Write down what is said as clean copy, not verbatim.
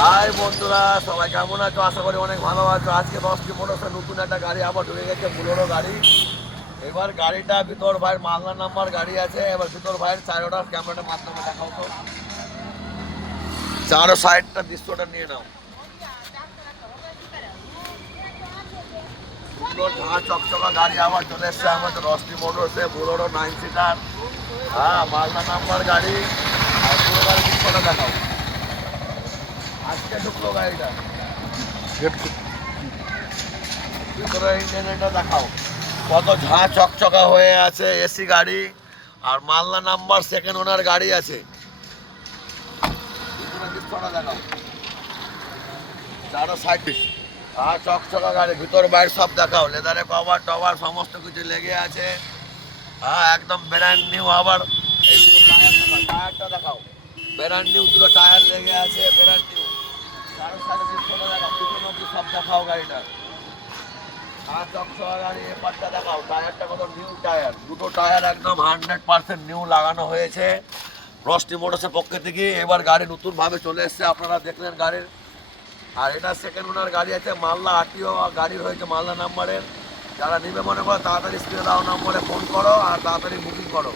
High বন্ধুরা, সবাই কেমন আছো? আশা করি অনেক ভালো আছো। আজকে 10টি মোটরসে নতুন একটা গাড়ি আবার ঢুকে গেছে, বুলোরো গাড়ি। এবার গাড়িটা ভিতর ভাইয়ের মালদা নাম্বার গাড়ি আছে। এবার ভিতর ভাইয়ের চারোটা ক্যামেরাটার মাধ্যমে দেখাও তো, চারো সাইডটা দৃশ্যটা নিয়ে নাও। সুন্দর ঝাঁ চকচকা গাড়ি আবার চলে এসছে আমাদের 10টি মোটরসে, বুলোরো 9 সিটার। হ্যাঁ, মালদা নাম্বার গাড়ি। আর পুরো গাড়ি দৃশ্যটা দেখাও। আজকে ঢুকলো গাড়িটা, ভিতরে ইঞ্জিনটা দেখাও কত ঝাঁ চকচকা হয়ে আছে। এসি গাড়ি আর মালদা নাম্বার সেকেন্ড ওনার গাড়ি আছে। ভিতরে দৃশ্যটা দেখাও, চারো সাইডে ঝাঁ চকচকা গাড়ি, ভিতর বাইরে সব দেখাও। লেদারে কভার টভার সমস্ত কিছু লেগে আছে। হ্যাঁ, একদম ব্র্যান্ড নিউ। আবার এই দুটো টায়ার দেখাও, টায়ারটা দেখাও, ব্র্যান্ড নিউ। দুটো টায়ার লেগে আছে, ব্র্যান্ড নিউ। চারো সাইডে দৃশ্যটা দেখাও, পিছনে অব্দি সব দেখাও গাড়িটা। আর চকচকা গাড়ি এপারটা দেখাও, টায়ারটা কত নিউ টায়ার। দুটো টায়ার একদম 100% নিউ লাগানো হয়েছে 10টি মোটরসের পক্ষ থেকে। এবার গাড়ি নতুনভাবে চলে এসছে, আপনারা দেখলেন গাড়ির। আর এটা সেকেন্ড ওনার গাড়ি আছে, মালদা আরটিও গাড়ি হয়েছে মালদা নাম্বারের। যারা নিবে মনে করো তাড়াতাড়ি স্ক্রিনে দেওয়া নম্বরে ফোন করো আর তাড়াতাড়ি বুকিং করো।